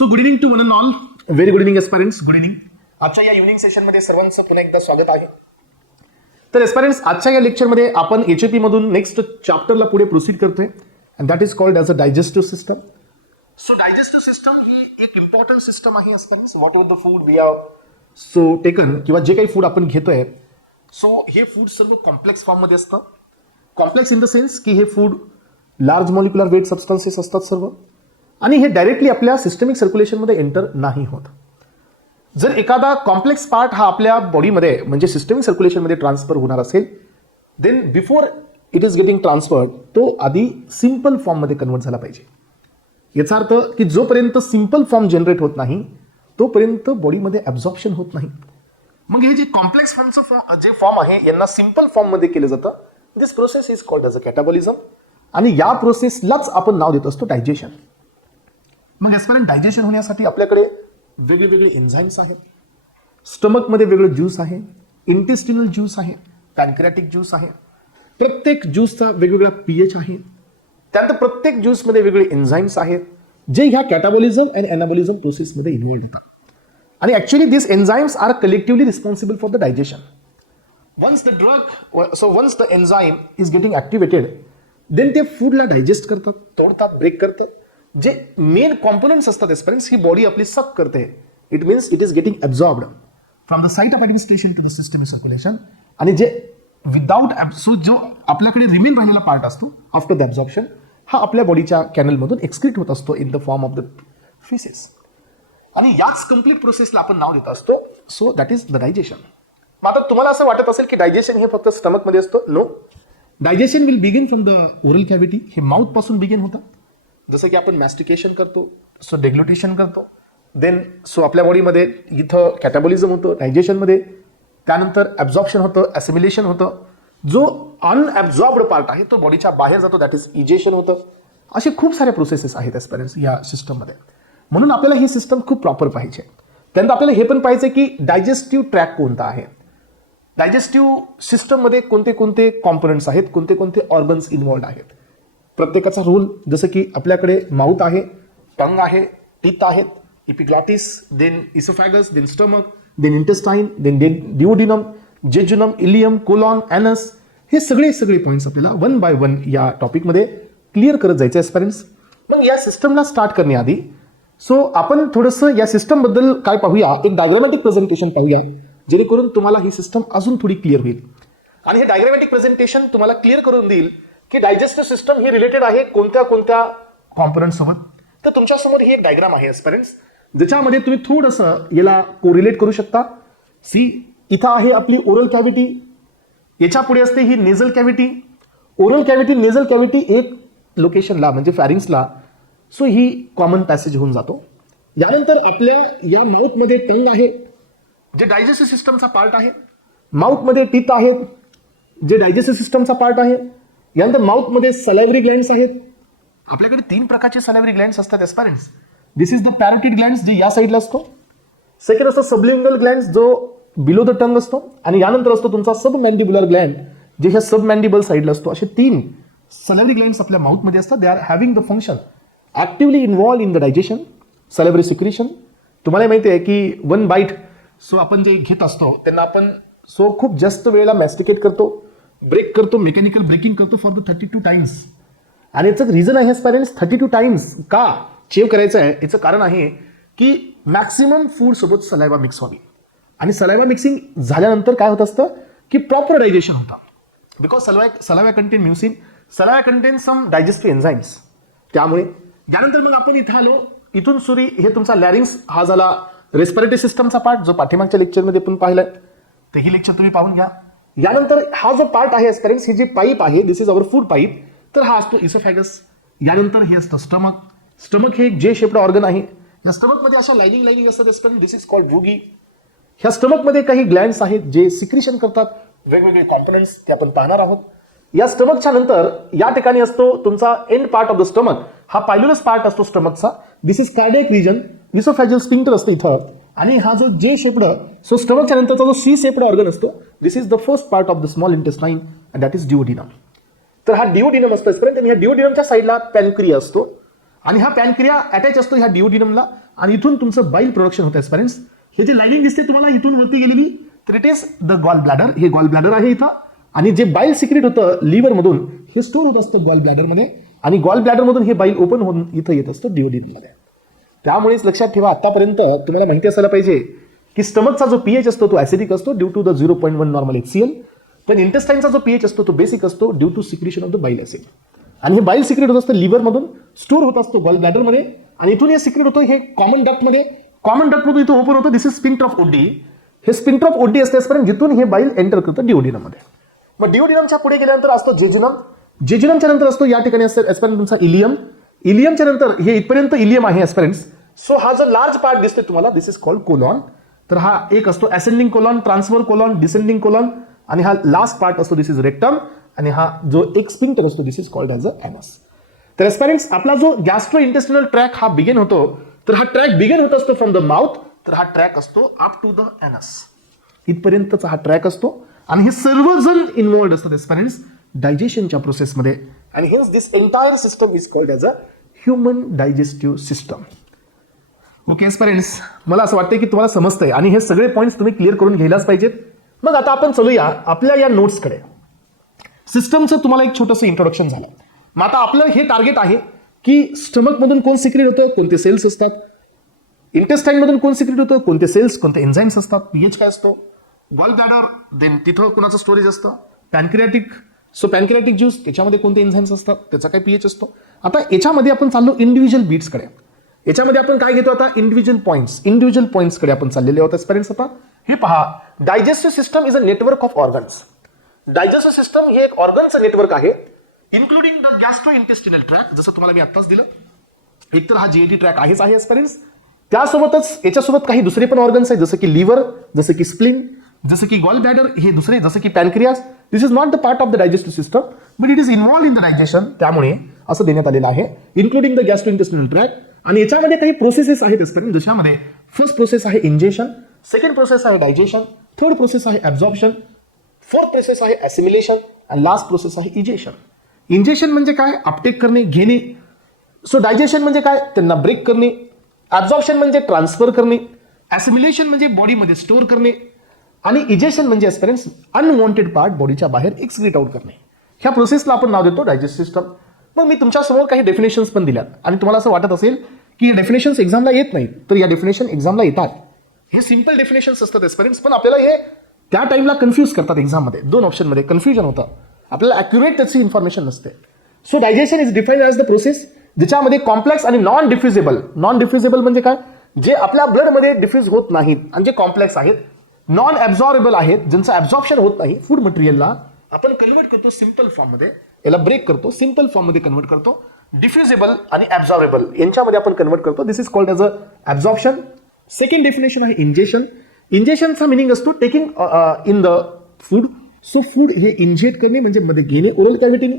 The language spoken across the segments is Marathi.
So good evening to one and all. Very good evening aspirants. Good evening. आजच्या या इव्हनिंग सेशनमध्ये सर्वांचं पुन्हा एकदा स्वागत आहे. तर एस्पायरंट्स, आजच्या या लेक्चरमध्ये आपण HAP मधून नेक्स्ट चॅप्टरला पुढे प्रोसीड करतोय and that is called as a digestive system. So digestive system ही एक इम्पॉर्टंट सिस्टम आहे aspirants. Whatever the food we have so taken, किंवा जे काही फूड आपण घेतोय, सो हे फूड सर्व कॉम्प्लेक्स फॉर्ममध्ये असतं. कॉम्प्लेक्स इन द सेन्स की हे food large molecular weight substances असतात सर्व, आणि हे डायरेक्टली आपल्या सिस्टमिक सर्क्युलेशनमध्ये एंटर नाही होत. जर एखादा कॉम्प्लेक्स पार्ट हा आपल्या बॉडीमध्ये म्हणजे सिस्टमिक सर्क्युलेशनमध्ये ट्रान्सफर होणार असेल, then before it is getting transferred तो आधी सिंपल फॉर्ममध्ये कन्वर्ट झाला पाहिजे. याचा अर्थ की जोपर्यंत सिंपल फॉर्म जनरेट होत नाही तोपर्यंत बॉडीमध्ये ॲब्झॉर्प्शन होत नाही. मग हे जे कॉम्प्लेक्स फॉर्मचं जे फॉर्म आहे यांना सिंपल फॉर्ममध्ये केलं जातं. This process is called as a catabolism, आणि या प्रोसेसलाच आपण नाव देत असतो डायजेशन. मग एस्पेरंट डायजेशन होण्यासाठी आपल्याकडे वेगळे एन्झाईम्स आहेत. स्टमकमध्ये वेगळं ज्यूस आहे, इंटेस्टिनल ज्यूस आहे, पॅनक्रियाटिक ज्यूस आहे. प्रत्येक ज्यूसचा वेगवेगळा pH आहे. त्यानंतर प्रत्येक ज्यूसमध्ये वेगळे एन्झाईम्स आहेत जे ह्या कॅटाबॉलिझम अँड एनाबॉलिझम प्रोसेसमध्ये इन्व्हॉल्व होतात. आणि actually this enzymes are collectively responsible for the digestion. Once the the enzyme is getting activated, then ते फूडला डायजेस्ट करतात, तोडतात, ब्रेक करतात. जे मेन कॉम्पोनंट्स असतात एस्पेरंट्स, ही बॉडी आपली सक करते. It means it is getting absorbed from the site of administration to the system circulation. आणि जे विदाउट जो आपल्याकडे रिमेन राहिलेला पार्ट असतो आफ्टर द ॲब्झॉर्प्शन, हा आपल्या बॉडीच्या कॅनलमधून एक्सक्रीट होत असतो in the form of the faeces. आणि याच कम्प्लीट प्रोसेसला आपण नाव देत असतो. So that is the digestion. मग आता तुम्हाला असं वाटत असेल की डायजेशन हे फक्त स्टमकमध्ये असतं. No, digestion will begin from the oral cavity. हे माउथ पासून बिगिन होतं. जसं की आपण मॅस्टिकेशन करतो, सो डेग्लुटेशन करतो, देन सो आपल्या बॉडीमध्ये इथं कॅटाबॉलिझम होतं डायजेशनमध्ये, त्यानंतर ॲब्झॉर्प्शन होतं, ॲसिमिलेशन होतं. जो अनॲब्झॉर्ब्ड पार्ट आहे तो बॉडीच्या बाहेर जातो, दॅट इज इजेशन होतं. असे खूप सारे प्रोसेसेस आहेत एस्पेरंट्स या सिस्टममध्ये. म्हणून आपल्याला ही सिस्टम खूप प्रॉपर पाहिजे. त्यानंतर आपल्याला हे पण पाहिजे की डायजेस्टिव्ह ट्रॅक कोणता आहे, डायजेस्टिव्ह सिस्टममध्ये कोणते कोणते कॉम्पोनंट्स आहेत, कोणते कोणते ऑर्गन्स इन्व्हॉल्ड आहेत, प्रत्येकाचा रोल. जसं की आपल्याकडे माउथ आहे, टंग आहे, टीथ आहेत, epiglottis, then oesophagus, then stomach, then intestine, then duodenum, jejunum, ileum, colon, anus. हे सगळे पॉईंट्स आपल्याला वन बाय वन या टॉपिकमध्ये क्लिअर करत जायचं एस्पेरंट्स. मग या सिस्टमला स्टार्ट करण्याआधी सो आपण थोडंसं या सिस्टमबद्दल काय पाहूया, एक डायग्रामॅटिक प्रेझेंटेशन पाहूया, जेणेकरून तुम्हाला ही सिस्टम अजून थोडी क्लिअर होईल. आणि हे डायग्रामॅटिक प्रेझेंटेशन तुम्हाला क्लिअर करून देईल की डायजेस्टिव्ह सिस्टम ही रिलेटेड आहे कोणत्या कोणत्या कॉम्पोनंट सोबत. तर तुमच्यासमोर ही एक डायग्राम आहे एस्पेरंट्स, ज्याच्यामध्ये तुम्ही थोडंसं याला कोरिलेट करू शकता. सी, इथं आहे आपली ओरल कॅव्हिटी, याच्या पुढे असते ही nasal cavity. Oral cavity, nasal cavity एक लोकेशनला म्हणजे फॅरिंग्सला, सो ही कॉमन पॅसेज होऊन जातो. यानंतर आपल्या या माउथमध्ये टंग आहे, जे डायजेस्टिव्ह सिस्टमचा पार्ट आहे. माउथमध्ये टीथ आहेत, जे डायजेस्टिव्ह सिस्टमचा पार्ट आहे. यानंतर माउथमध्ये सलायव्हरी ग्लँड्स आहेत. आपल्याकडे 3 प्रकारचे सलायव्हरी ग्लँड्स असतात एस्पेरंट्स. दिस इज द पॅरोटिड ग्लँड्स, जे या साईडला असतो. सेकंड असतो सबलिंगल ग्लँड्स, जो बिलो द टंग असतो. आणि यानंतर असतो तुमचा सब मॅन्डिब्युलर ग्लँड, जे ह्या सब मॅन्डिबल साईडला असतो. असे 3 सलायव्हरी ग्लँड्स आपल्या माउथमध्ये असतात. They are having the function actively involve in the digestion, salivary secretion. तुम्हाला माहिती आहे की वन बाईट सो आपण जे घेत असतो त्यांना आपण सो खूप जास्त वेळेला मॅस्टिकेट करतो, ब्रेक करतो, मेकॅनिकल ब्रेकिंग करतो फॉर द 32 टाइम्स. आणि याचं रिझन आहे पेरेंट्स, 32 टाइम्स का चेव करायचं आहे, याचं कारण आहे की मॅक्सिमम फूड सोबत सलायवा मिक्स व्हावी. आणि सलायवा मिक्सिंग झाल्यानंतर काय होत असतं की प्रॉपर डायजेशन होतं. Because saliva contain mucin, saliva contain some digestive enzymes. त्यामुळे यानंतर मग आपण इथं आलो. इथून सुरी हे तुमचा लॅरिंग्स हा झाला रेस्पिरेटरी सिस्टमचा पार्ट, जो पाठीमागच्या लेक्चरमध्ये पण पाहिलाय. तर ही लेक्चर तुम्ही पाहून घ्या. यानंतर हा जो पार्ट आहे एस्पेरंट्स, ही जी पाईप आहे, दिस इज अवर फूड पाईप. तर हा असतो इसोफॅगस. यानंतर हे असतं स्टमक. स्टमक हे एक जे शेप्ड ऑर्गन आहे. या स्टमकमध्ये अशा लाइनिंग असतात एस्पेरंट. This is called वुगी. ह्या स्टमकमध्ये काही ग्लँड्स आहेत जे सिक्रिशन करतात वेगवेगळे कॉम्पोनंट्स, ते आपण पाहणार आहोत. या स्टमकच्या नंतर या ठिकाणी असतो तुमचा end part of the stomach. हा पायलोरस पार्ट असतो स्टमकचा. This is cardiac region. Oesophageal sphincter असतं इथं. आणि हा जो जे शेप्ड, सो स्टमकच्या नंतरचा जो सी शेप्ड ऑर्गन असतो, this is the first part of the small intestine and that is duodenum. तर हा डिओडिनम असतो एस्पेरंट. आणि ह्या डिओडिनमच्या साईडला पॅनक्रिया असतो. आणि हा पॅनक्रिया अटॅच असतो ह्या डिओडिनमला. आणि इथून तुमचं बाईल प्रोडक्शन होतं एस्पायरन्स. हे जे लाईनिंग दिसते तुम्हाला इथून वरती गेलेली, तर it is the gall bladder. हे गॉल ब्लॅडर आहे इथं, आणि जे बाईल सिक्रेट होतं लिव्हर मधून हे स्टोर होत असतं गॉल ब्लॅडर मध्ये, आणि गॉल ब्लॅडर मधून हे बाईल ओपन होऊन इथं येत असतं डिओडिनम मध्ये. त्यामुळेच लक्षात ठेवा, आतापर्यंत तुम्हाला माहिती असायला पाहिजे की स्टमकचा जो पीएच असतो तो ऍसिडिक असतो due to the 0.1 normal HCl, पण इंटेस्टाईनचा जो पीएच असतो तो बेसिक असतो due to secretion of the bile acid. आणि हे बाईल सिक्रेट होत असतं लिव्हर मधून, स्टोर होत असतो गॉल ब्लॅडर मध्ये, आणि इथून हे सिक्रेट होतं हे कॉमन डक्ट मध्ये, कॉमन डक्ट मधून इथं ओपन होतं. दिस इज स्पिंक्टर ऑफ ओडी. हे स्पिंक्टर ऑफ ओडी असते आजपर्यंत, जिथून हे बाईल एंटर करतं डिओडिनम मध्ये. मग डिओडिनमच्या पुढे गेल्यानंतर असतो जेजुनम. जेजुनमच्या नंतर असतो या ठिकाणी असतं एस्पेरंट तुमचा इलियम. इलियमच्या नंतर हे इथपर्यंत इलियम आहे एस्पेरंट्स. सो हा जो लार्ज पार्ट दिसतोय तुम्हाला, दिस इज कॉल्ड कोलॉन. तर हा एक असतो ascending colon, transfer colon, descending colon, आणि हा लास्ट पार्ट असतो दिस इज रेक्टम, आणि हा जो एक स्पिंक्टर असतो दिस इज कॉल्ड ॲज अ एनस. तर एस्पेरंट्स आपला जो गॅस्ट्रो इंटेस्टिनल ट्रॅक हा बिगिन होतो, तर हा ट्रॅक बिगिन होत असतो फ्रॉम द माउथ. तर हा ट्रॅक असतो अप टू द एनस, इथपर्यंतचा हा ट्रॅक असतो. आणि हे सर्वजण इन्व्हॉल्ड असतात एस्पेरंट्स डायजेशनच्या प्रोसेसमध्ये, आणि hence this entire system is called as a human digestive system. Okay aspirants, मला असं वाटतं की तुम्हाला समजतंय, आणि हे सगळे पॉईंट्स तुम्ही क्लिअर करून घ्यायलाच पाहिजेत. मग आता आपण चलूया आपल्या या नोट्सकडे. सिस्टमचं तुम्हाला एक छोटंसं इंट्रोडक्शन झालं. मग आता आपलं हे टार्गेट आहे की स्टमक मधून कोण सिक्रेट होतं, कोणते सेल्स असतात, इंटेस्टाईन मधून कोण सिक्रेट होतं, कोणते सेल्स, कोणते एन्झाईम्स असतात, पीएच काय असतो, गॉल ब्लॅडर, देन तिथं कोणाचं स्टोरेज असतं, पॅनक्रियाटिक. सो पॅनक्रियाटिक ज्यूस त्याच्यामध्ये कोणते एन्झाईम्स असतात, त्याचा काय पीएच असतो. आता याच्यामध्ये आपण चाललो इंडिव्हिज्युअल बीट्सकडे. याच्यामध्ये आपण काय घेतो आता, इंडिव्हिज्युअल पॉईंट्सकडे आपण चाललेले आहोत एस्पेरंट्स. आता हे पहा, digestive system is a network of organs. Digestive system हे एक ऑर्गनचं नेटवर्क आहे, including the gastro intestinal track, जसं तुम्हाला मी आत्ताच दिलं. एक तर हा जीएटी ट्रॅक आहेच आहे एस्पेरंट्स, त्यासोबतच याच्यासोबत काही दुसरे पण ऑर्गन्स आहेत, जसं की लिव्हर, जसं की स्प्लीन, जसं की गॉल ब्लॅडर, हे दुसरे, जसं की pancreas. This is not the part of the digestive system, but it is involve in the digestion. त्यामुळे असं देण्यात आलेलं आहे, including the gastro intestinal tract. आणि याच्यामध्ये काही प्रोसेसेस आहेत एस्पेरंट, जशामध्ये फर्स्ट प्रोसेस आहे इंजेशन, सेकंड प्रोसेस आहे डायजेशन, थर्ड प्रोसेस आहे ऍब्झॉर्प्शन, फोर्थ प्रोसेस आहे ऍसिमिलेशन, आणि लास्ट प्रोसेस आहे इजेशन. इंजेशन म्हणजे काय, अपटेक करणे, घेणे. सो डायजेशन म्हणजे काय, त्यांना ब्रेक करणे. ऍब्झॉर्प्शन म्हणजे ट्रान्सफर करणे. ऍसिमिलेशन म्हणजे बॉडीमध्ये स्टोअर करणे, आणि इजेशन म्हणजे एस्पेरंट्स अनवॉन्टेड पार्ट बॉडीच्या बाहेर एक्सक्रीट आउट करणे. ह्या प्रोसेसला आपण नाव देतो डायजेस्टिव्ह सिस्टम. मग मी तुमच्या समोर काही डेफिनेशन्स पण दिल्यात, आणि तुम्हाला असं वाटत असेल की डेफिनेशन्स एक्झामला येत नाहीत, तर या डेफिनेशन एक्झामला येतात. हे सिंपल डेफिनेशन्स असतात एस्पेरंट्स, पण आपल्याला हे त्या टाइमला कन्फ्यूज करतात एक्झाममध्ये. दोन ऑप्शनमध्ये कन्फ्युजन होतं, आपल्याला ॲक्युरेट त्याची इन्फॉर्मेशन नसते. So digestion is defined as the process ज्याच्यामध्ये कॉम्प्लेक्स आणि नॉन डिफ्युजेबल म्हणजे काय, जे आपल्या ब्लडमध्ये डिफ्यूज होत नाहीत, आणि जे कॉम्प्लेक्स आहेत, नॉन ॲब्झॉर्बेबल आहेत, ज्यांचं ॲब्झॉर्प्शन होत नाही, फूड मटेरियलला आपण कन्वर्ट करतो सिंपल फॉर्ममध्ये, याला ब्रेक करतो, सिंपल फॉर्ममध्ये कन्वर्ट करतो. डिफ्युजेबल आणि ॲब्झॉर्बेबल यांच्यामध्ये आपण कन्वर्ट करतो. This is called as a absorption. Second definition आहे इंजेशन. इंजेशनचा मिनिंग असतो taking in the food. So food हे इंजेक्ट करणे म्हणजे मध्ये घेणे ओरल कॅव्हिटीने.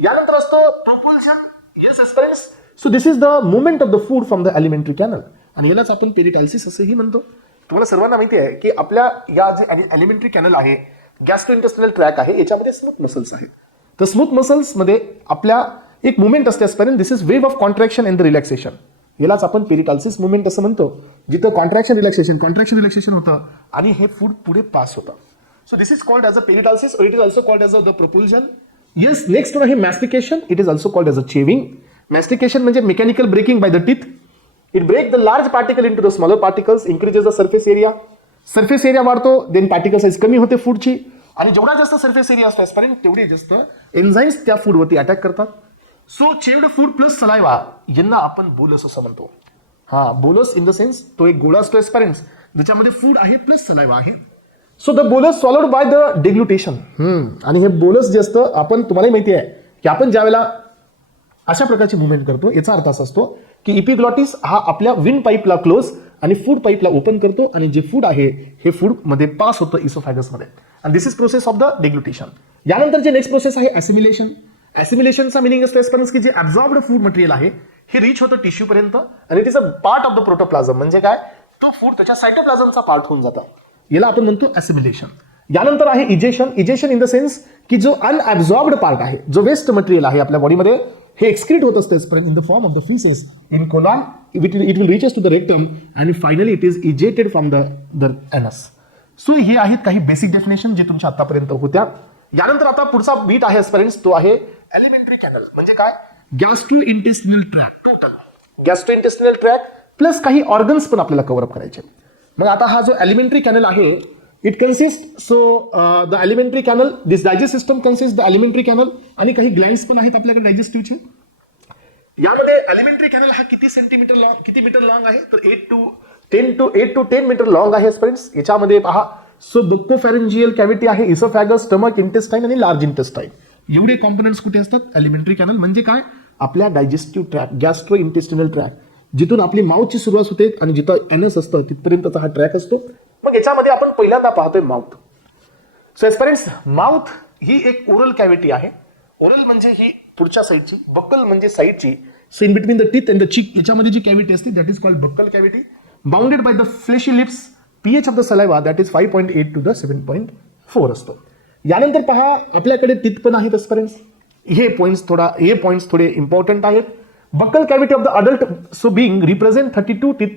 यानंतर असतो propulsion. Yes aspirants, so this is the movement of the food from the alimentary canal, आणि यालाच आपण पेरिटाल्सिस असंही म्हणतो. तुम्हाला सर्वांना माहिती आहे की आपल्या या जे एलिमेंटरी कॅनल आहे, गॅस्ट्रोइंटेस्टिनल ट्रॅक आहे, याच्यामध्ये स्मूथ मसल्स आहेत. तर स्मूथ मसल्समध्ये आपल्या एक मुवमेंट असते aspirant, this is wave of contraction and the relaxation. यालाच आपण पेरिटाल्सिस मुवमेंट असं म्हणतो, जिथं कॉन्ट्रॅक्शन रिलॅक्सेशन होतं, आणि हे फूड पुढे पास होतं. So this is called as a peristalsis, और it is also called as a the propulsion. Yes, next आहे mastication. It is also called as a chewing. Mastication म्हणजे mechanical breaking by the teeth. It break the large particle into the smaller particles, increases the surface area. Surface area वाढतो, देन पार्टिकल साईज कमी होते फूडची, आणि जेवढा जास्त सरफेस एरिया असतो एस्पेरंट, तेवढी जास्त एन्झाईम्स त्या फूडवरती अटॅक करतात. सो चेव्ड फूड प्लस सलायवा यांना आपण बोलस असं म्हणतो. हा, बोलस इन द सेन्स तो एक गोळा असतो एस्पेरंट्स, ज्याच्यामध्ये फूड आहे प्लस सलायवा आहे. सो द बोलस सॉल्वड बाय द डिग्लुटेशन. आणि हे बोलस जे असतं, आपण तुम्हाला माहिती आहे की आपण ज्यावेळेला अशा प्रकारची मुवमेंट करतो, याचा अर्थ असा असतो की इपिग्लॉटिस हा आपल्या विंड पाईपला क्लोज आणि फूड पाईपला ओपन करतो, आणि जे फूड आहे हे फूड मध्ये पास होतं इसोफॅगसमध्ये, आणि दिस इज प्रोसेस ऑफ द डिग्लुटेशन. यानंतर जे नेक्स्ट प्रोसेस आहे ऍसिमिलेशन. ऍसिमिलेशनचा मिनिंग असतो एस्पेरंट्स की जे ॲब्झॉर्ब्ड फूड मटेरियल आहे हे रिच होतं टिश्यू पर्यंत, आणि it is a part of the protoplasm. म्हणजे काय, तो फूड त्याच्या सायटोप्लाझमचा पार्ट होऊन जातं, याला आपण म्हणतो ऍसिमिलेशन. यानंतर आहे egestion. Egestion in the sense की जो अनॲब्झॉर्ब्ड पार्ट आहे, जो वेस्ट मटेरियल आहे आपल्या बॉडीमध्ये, हे एक्सक्रीट होत असते in the form of the faeces in colon. It will reaches to the rectum आणि finally it is egested from the anus. So हे आहेत काही बेसिक डेफिनेशन जे तुमच्या आतापर्यंत होत्या. यानंतर आता पुढचा बीट आहे एस्पिरंट्स, तो आहे एलिमेंटरी कॅनल. म्हणजे काय? गॅस्ट्रोइंटेस्टिनल ट्रॅक्ट. टोटल गॅस्ट्रोइंटेस्टिनल ट्रॅक्ट प्लस काही ऑर्गन्स पण आपल्याला कव्हर अप करायचे. मग आता हा जो एलिमेंटरी कॅनल आहे, it consist the alimentary canal, this digest system consist the alimentary canal आणि काही ग्लँड्स पण आहेत आपल्याकडे डायजेस्टिव्हचे. यामध्ये एलिमेंटरी कॅनल हा किती मीटर लॉंग आहे, तर 8 to 10 मीटर लॉंग आहे फ्रेंड्स. याच्यामध्ये पहा, सो बुकोफॅरिंजियल कॅव्हिटी आहे, इसोफॅगस, स्टमक, इंटेस्टाईन आणि लार्ज इंटेस्टाईन, एवढे कॉम्पोनंट्स कुठे असतात? Elementary canal. म्हणजे काय? आपल्या digestive track, gastro intestinal track, जिथून आपली माउथची सुरुवात होते आणि जिथं एनस असतं तिथपर्यंतचा हा ट्रॅक असतो. मग याच्यामध्ये आपण पहिल्यांदा पाहतोय माउथ. सो एस्पिरंट्स, माउथ ही एक ओरल कॅव्हिटी आहे. ओरल म्हणजे ही पुढच्या साईडची, बक्कल म्हणजे साईडची. So in between the teeth and the cheek याच्यामध्ये जी कॅव्हिटी असते that is called buccal cavity, bounded by the fleshy lips. pH of the saliva that is 5.8 to 7.4 असतो. यानंतर पहा, आपल्याकडे टीथ पण आहेत एस्पिरंट्स. हे पॉइंट्स थोडे इम्पॉर्टंट आहेत. Buccal cavity of the adult so being represent 32 teeth.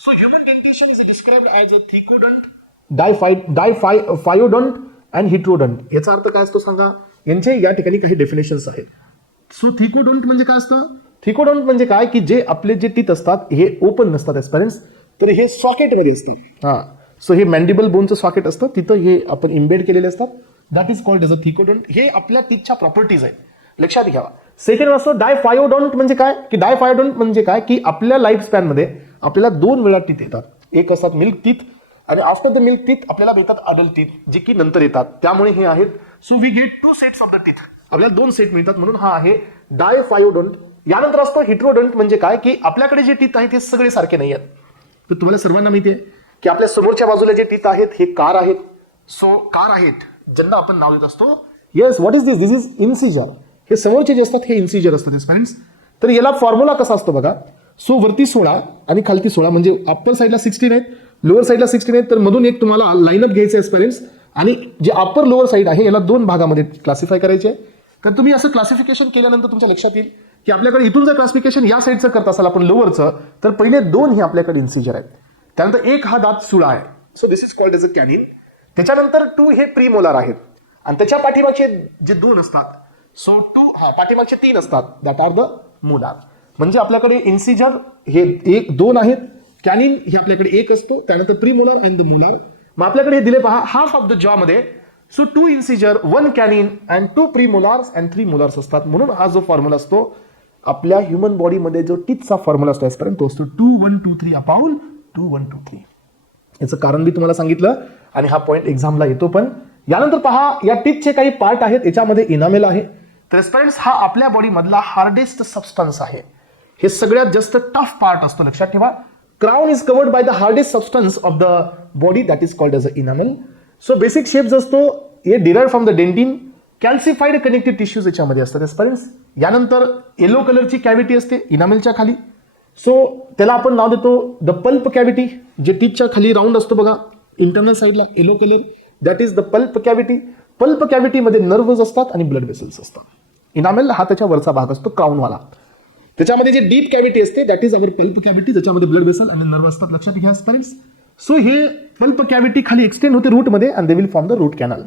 So human dentition is described as a thecodont, diphyodont and heterodont. याचा अर्थ काय असतो सांगा? यांचे या ठिकाणी काही डेफिनेशन्स आहेत. सो थिकोडंट म्हणजे काय असतं? थिकोडंट म्हणजे काय की जे आपले जे टीथ असतात हे ओपन नसतात एस्पिरंट्स, तर हे सॉकेटमध्ये असतात. हां, सो हे मॅन्डिबल बोनचं सॉकेट असतं, तिथं हे आपण इम्बेड केलेले असतात. That is called as a thecodont. हे आपल्या टीथच्या प्रॉपर्टीज आहेत, लक्षात घ्यावा. सेकंड असतो डायफायोडंट. म्हणजे काय की डायफायोडंट म्हणजे काय की आपल्या लाईफ स्पॅनमध्ये आपल्याला 2 वेळा टीथ येतात. एक असतात मिल्क टीथ आणि आफ्टर द मिल्क टीथ आपल्याला येतात अडल्ट टीथ, जे की नंतर येतात. त्यामुळे हे आहेत. So we get 2 sets of the teeth. आपल्याला 2 सेट मिळतात, म्हणून हा आहे डायफायोडंट. यानंतर असतो हिट्रोडंट. म्हणजे काय की आपल्याकडे जे टीथ आहेत ते सगळे सारखे नाही आहेत. तर तुम्हाला सर्वांना माहिती आहे की आपल्या समोरच्या बाजूला जे टीथ आहेत हे कार आहेत. सो कार आहेत ज्यांना आपण नाव देत असतो. Yes, what is this? This is incisor. हे समोरचे जे असतात हे इन्सिजर असतात फ्रेंड्स. तर याला फॉर्म्युला कसा असतो बघा. सो वरती 16 आणि खालती 16, म्हणजे अप्पर साईडला 16 आहेत, लोअर साईडला 16 आहेत. तर मधून एक तुम्हाला लाईनअप घ्यायचं आहे फ्रेंड्स, आणि जे अप्पर लोअर साईड आहे याला 2 भागामध्ये क्लासिफाय करायचे आहे. तर तुम्ही असं क्लासिफिकेशन केल्यानंतर तुमच्या लक्षात येईल की आपल्याकडे इथून जर क्लासिफिकेशन या साईडचं करत असाल आपण लोअरचं, तर पहिले 2 हे आपल्याकडे इन्सिजर आहेत. त्यानंतर 1 हा दात सुळा आहे. So this is called as a canine. त्याच्यानंतर 2 हे प्रीमोलार आहेत आणि त्याच्या पाठीमागचे जे 2 असतात, सो 2 पाठीमागचे 3 असतात, दॅट आर द मोलार. म्हणजे आपल्याकडे इन्सिजर हे 2 आहेत, कॅनिन हे आपल्याकडे 1 असतो, त्यानंतर प्रीमोलार अँड द मोलार. मग आपल्याकडे हे दिले पहा हाफ ऑफ द जॉ मध्ये. So 2 incisor, 1 Canin and 2 प्रीमोलार्स and 3 molars असतात. म्हणून हा जो फॉर्म्युला असतो आपल्या ह्युमन बॉडीमध्ये जो टीथचा फॉर्म्युला असतो आजपर्यंत तो असतो 2 1 2 3 अपॉन 2 1 2 3. याचं कारण मी तुम्हाला सांगितलं आणि हा पॉईंट एक्झामला येतो पण. यानंतर पहा, या टीथचे काही पार्ट आहेत, याच्यामध्ये इनामेल आहे. तर एस्पिरंट्स, हा आपल्या बॉडीमधला हार्डेस्ट सबस्टन्स आहे. हे सगळ्यात जास्त टफ पार्ट असतो, लक्षात ठेवा. Crown is covered by the hardest substance of the body that is called as a enamel. So basic shape जो असतो हे derive from the dentin. Calcified connective tissues याच्यामध्ये असतात एस्पिरंट्स. यानंतर येलो कलरची कॅव्हिटी असते इनामेलच्या खाली. सो त्याला आपण नाव देतो द पल्प कॅव्हिटी. जे टीथच्या खाली राऊंड असतो बघा इंटरनल साईडला yellow colour, that is the pulp cavity. Pulp कॅव्हिटीमध्ये नर्व्हज असतात आणि ब्लड वेसल्स असतात. इनामेल हा त्याच्या वरचा भाग असतो क्राऊनवाला. त्याच्यामध्ये जे डीप कॅव्हिटी असते that is our pulp cavity, ज्याच्यामध्ये ब्लड वेसल आणि नर्व्ह असतात, लक्षात घ्या एस्पिरंट्स. सो हे पल्प कॅव्हिटी खाली एक्सटेंड होते रूटमध्ये and they will form the root canal.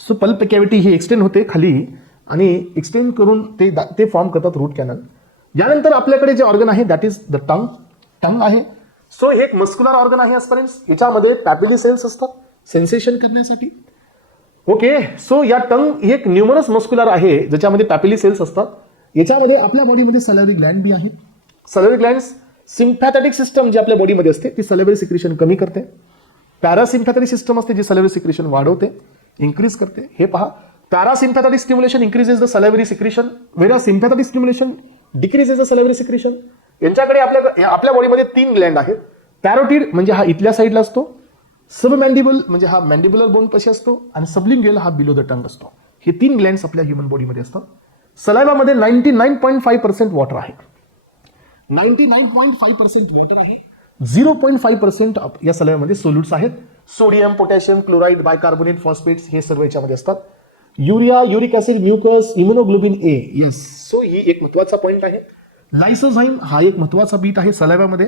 So pulp cavity ही एक्सटेंड होते खाली आणि एक्सटेंड करून ते फॉर्म करतात रूट कॅनल. यानंतर आपल्याकडे जे ऑर्गन आहे दॅट इज द टंग आहे. सो हे एक मस्क्युलर ऑर्गन आहे एस्पिरंट्स. याच्यामध्ये पॅपिली सेल्स असतात सेन्सेशन करण्यासाठी. ओके, सो या टंग एक न्यूमरस मस्क्युलर आहे ज्याच्यामध्ये पॅपिली सेल्स असतात. याच्यामध्ये आपल्या बॉडीमध्ये सॅलरी ग्लँड बी आहेत. सॅलरी ग्लँड सिम्पॅथॅटिक सिस्टम जी आपल्या बॉडीमध्ये असते ती सॅलरी सिक्रेशन कमी करते. पॅरासिम्पॅथॅटिक सिस्टम असते जी सॅलरी सिक्रेशन वाढवते, इन्क्रीज करते. हे पहा, parasympathetic stimulation increases the salivary secretion, whereas sympathetic stimulation decreases the salivary secretion. यांच्याकडे आपल्या बॉडीमध्ये 3 ग्लँड आहेत. पॅरोटिड म्हणजे हा इथल्या साईडला असतो, सबमॅन्डिबल म्हणजे हा मॅन्डिबुलर बोन पाशी असतो आणि सबलिंग्युअल हा बिलो द टंग असतो. हे 3 ग्लँड्स आपल्या ह्युमन बॉडीमध्ये असतात. सलायवामध्ये 99.5% वॉटर आहे. 99.5% वॉटर आहे. 0.5% या सलायवामध्ये सोल्युट्स आहेत. Sodium, potassium, chloride, bicarbonate, phosphates हे सर्व याच्यामध्ये असतात. Urea, uric acid, mucus, immunoglobin A. Yes, so ही एक महत्वाचा पॉईंट आहे. लायसोझाईम हा एक महत्वाचा बीट आहे सलायवामध्ये.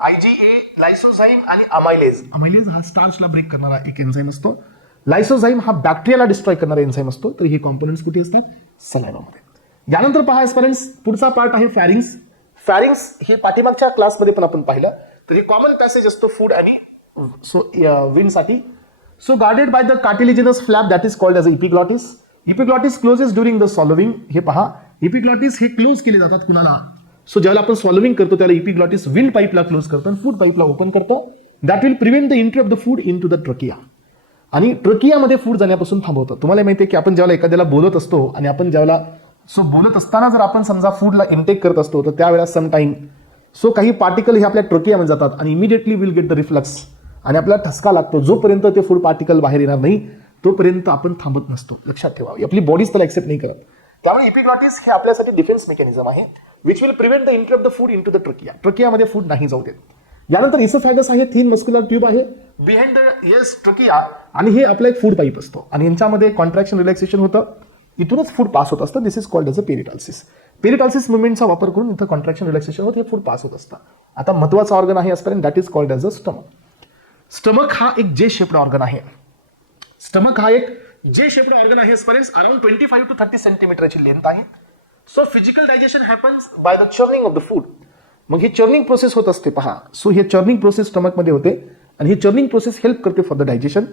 IgA, लायसोझाईम आणि अमायलेज. अमायलेज हा स्टार्चला ब्रेक करणारा एक एन्झाईम असतो. लायसोझाईम हा बॅक्टेरियाला डिस्ट्रॉय करणारा एन्झाईम असतो. तर हे कॉम्पोनंट्स कुठे असतात? सलायवामध्ये. यानंतर पहा एस्पिरंट्स, पुढचा पार्ट आहे फॅरिंग्स. फॅरिंग्स हे पाठीमागच्या क्लासमध्ये पण आपण पाहिलं. तर हे कॉमन पॅसेज असतो फूड आणि विंडसाठी. So guarded by the cartilaginous flap that is called as epiglottis. Epiglottis closes during the swallowing. हे पहा, इपिग्लॉटिस हे क्लोज केले जातात कुणाला? सो ज्यावेळेला आपण सॉलोविंग करतो त्याला इपिग्लॉटिस विंड पाईपला क्लोज करतो आणि फूड पाईपला ओपन करतो. That will prevent the entry of the food in to the trachea. आणि ट्रकियामध्ये फूड जाण्यापासून थांबवतं. तुम्हाला माहिती आहे की आपण ज्यावेळेला एखाद्याला बोलत असतो आणि आपण ज्यावेळेला बोलत असताना जर आपण समजा फूडला इनटेक करत असतो तर त्यावेळेला समटाईम काही पार्टिकल हे आपल्या ट्रकियामध्ये जातात आणि immediately will get the reflux आणि आपल्याला ठसका लागतो. जोपर्यंत ते फूड पार्टिकल बाहेर येणार नाही तोपर्यंत आपण थांबत नसतो. लक्षात ठेवा, आपली बॉडीज त्याला एक्सेप्ट नाही करत. त्यामुळे इपिग्लॉटिस हे आपल्यासाठी डिफेन्स मेकॅनिझम आहे which will prevent the entry of the food in to the trachea. ट्रकियामध्ये फूड नाही जाऊ देत. यानंतर इसोफॅगस आहे, थिन मस्क्युलर ट्यूब आहे बिहाइंड द ट्रकिया आणि हे आपलं एक फूड पाईप असतो आणि यांच्यामध्ये कॉन्ट्रॅक्शन रिलॅक्सेशन होतं. इथूनच फूड पास होत असतं. दिस इज कॉल्ड एज अ पेरिटाल्सिस. पेरिटाल्सिस मुवमेंटचा वापर करून इथं कॉन्ट्रॅक्शन रिलॅक्सेशन होत, हे फूड पास होत असतं. आता महत्वाचा ऑर्गन आहे आजपर्यंत, that is called as a stomach. Stomach हा एक जे शेप्ड ऑर्गन आहे. स्टमक हा एक जे शेप्ड ऑर्गन आहे आजपर्यंत. अराउंड 25 to 30 सेंटीमीटरची लेंथ आहे. So physical digestion happens by the churning of the food. मग ही चर्निंग प्रोसेस होत असते पहा. सो हे चर्निंग प्रोसेस स्टमकमध्ये होते आणि ही चर्निंग प्रोसेस हेल्प करते for the digestion.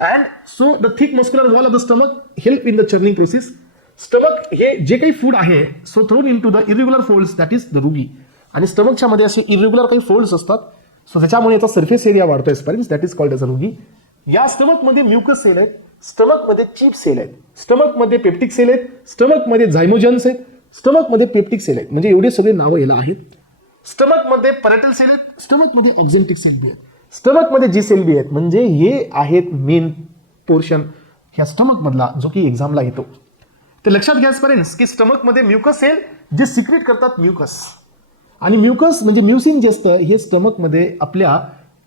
And so the thick muscular wall of the stomach help in the churning process. Stomach हे जे काही फूड आहे so thrown in to the irregular folds that is the rugae. आणि स्टमकच्या मध्ये असे इरेग्युलर काही फोल्ड्स असतात. सो त्याच्यामुळे याचा सरफेस एरिया वाढतो aspirants, that is called as a rugae. या स्टमकमध्ये म्युकस सेल आहेत, स्टमकमध्ये चीफ सेल आहेत, स्टमकमध्ये पेप्टिक सेल आहेत, स्टमकमध्ये झायमोजन्स आहेत, स्टमकमध्ये पेप्टिक सेल आहेत. म्हणजे एवढे सगळे नावं याला आहेत. स्टमकमध्ये पॅरेटल सेल आहेत, स्टमकमध्ये ऑक्झेंटिक सेल बी आहेत, स्टमकमध्ये जी सेल बी आहेत. म्हणजे हे आहेत मेन पोर्शन ह्या स्टमक मधला जो की एक्झामला येतो. तर लक्षात घ्या स्टुडंट्स की स्टमकमध्ये म्युकस सेल जे सिक्रेट करतात म्युकस. आणि म्युकस म्हणजे म्युसिन जे असतं हे स्टमकमध्ये आपल्या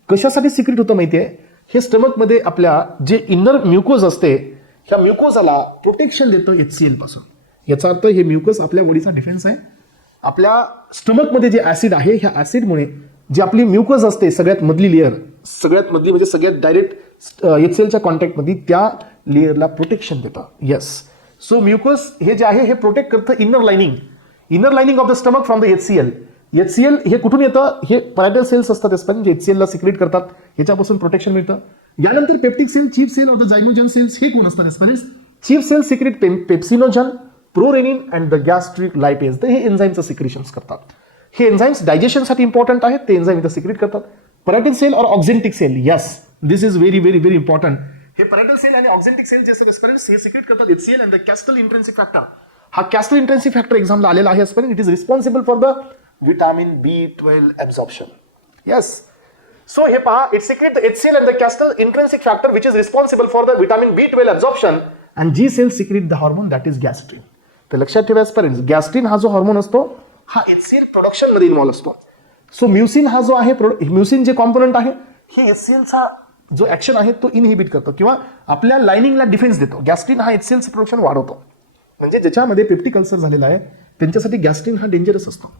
कशासाठी सिक्रेट होतं माहिती आहे? हे स्टमकमध्ये आपल्या जे इनर म्युकोज असते ह्या म्युकोजाला प्रोटेक्शन देतं HCl पासून. याचा अर्थ हे म्युकस आपल्या बॉडीचा डिफेन्स आहे. आपल्या स्टमकमध्ये जे ऍसिड आहे ह्या ऍसिडमुळे जी आपली म्युकस असते सगळ्यात मधली लेअर, सगळ्यात मधली म्हणजे सगळ्यात डायरेक्ट HClच्या कॉन्टॅक्टमध्ये त्या लेअरला प्रोटेक्शन देतं. येस, सो म्युकस हे जे आहे हे प्रोटेक्ट करतं inner lining of the stomach from the HCl. HCl हे कुठून येतं? हे पॅरेटल सेल्स असतात जे HCl ला सिक्रेट करतात, ह्याच्यापासून प्रोटेक्शन मिळतं. यानंतर peptic cell, chief cell of the zymogen cells हे कोण असतात? Chief cell secrete pepsinogen, prorennin and the gastric lipase. तर हे एन्झाईमचं सिक्रेशन्स करतात. हे एन्झाईम्स डायजेशनसाठी इम्पॉर्टंट आहेत, ते एन्झाईम इथं सिक्रेट करतात. पॅरेटल सेल और oxyntic cell, yes this is very very very important. हे पॅरेटल सेल आणि ऑक्झेंटिक सेल जे हे सिक्रेट करतात HCl and the castle intrinsic factor. हा कॅस्टल इंट्रेन्सिक फॅक्टर एक्झामला आलेला आहे आजपर्यंत. It is responsible for the vitamin B12 absorption. Yes. So हे पहा, it secretes the HCl and the castle intrinsic factor which is responsible for the vitamin B12 absorption and G cells secrete the hormone that is gastrin. तर लक्षात ठेवा स्टुडंट्स, गॅस्ट्रिन हा जो हार्मोन असतो हा HCl प्रोडक्शन मध्ये इन्व्हॉल्व असतो. सो म्युसिन हा जो आहे, म्युसिन जे कॉम्पोनंट आहे हे HClचा जो ऍक्शन आहे तो इनहिबिट करतो किंवा आपल्या लाइनिंगला डिफेन्स देतो. गॅस्ट्रिन हा HClचं प्रोडक्शन वाढवतो. म्हणजे ज्याच्यामध्ये पेप्टिक अल्सर झालेला आहे त्यांच्यासाठी गॅस्ट्रिन हा डेंजरस असतो.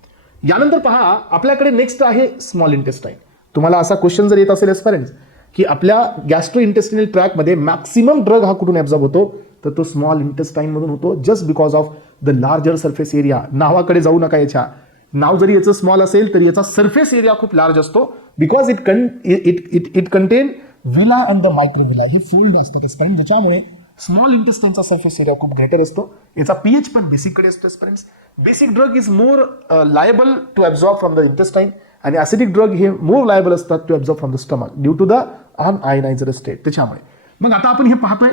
यानंतर पहा आपल्याकडे नेक्स्ट आहे स्मॉल इंटेस्टाईन. तुम्हाला असा क्वेश्चन जर येत असेल एस्पिरंट्स की आपल्या गॅस्ट्रो इंटेस्टिनल ट्रॅकमध्ये मॅक्सिमम ड्रग हा कुठून ऍब्झॉर्ब होतो, तर तो स्मॉल इंटेस्टाईन मधून होतो. Just because of the larger surface area. नावाकडे जाऊ नका, याच्या नाव जरी याचं स्मॉल असेल तरी याचा सरफेस एरिया खूप लार्ज असतो. Because it contain villi and the microvilli. हे फोल्ड असतात स्पाइन, ज्याच्यामुळे स्मॉल इंटेस्टाईनचा सरफेस एरिया खूप ग्रेटर असतो. याचा पीएच पण बेसिककडे असतो students. Basic drug is more liable to absorb from the intestine आणि ॲसिडिक ड्रग हे मोर लायबल असतात to absorb from the stomach due to the unioniser state. त्याच्यामुळे मग आता आपण हे पाहतोय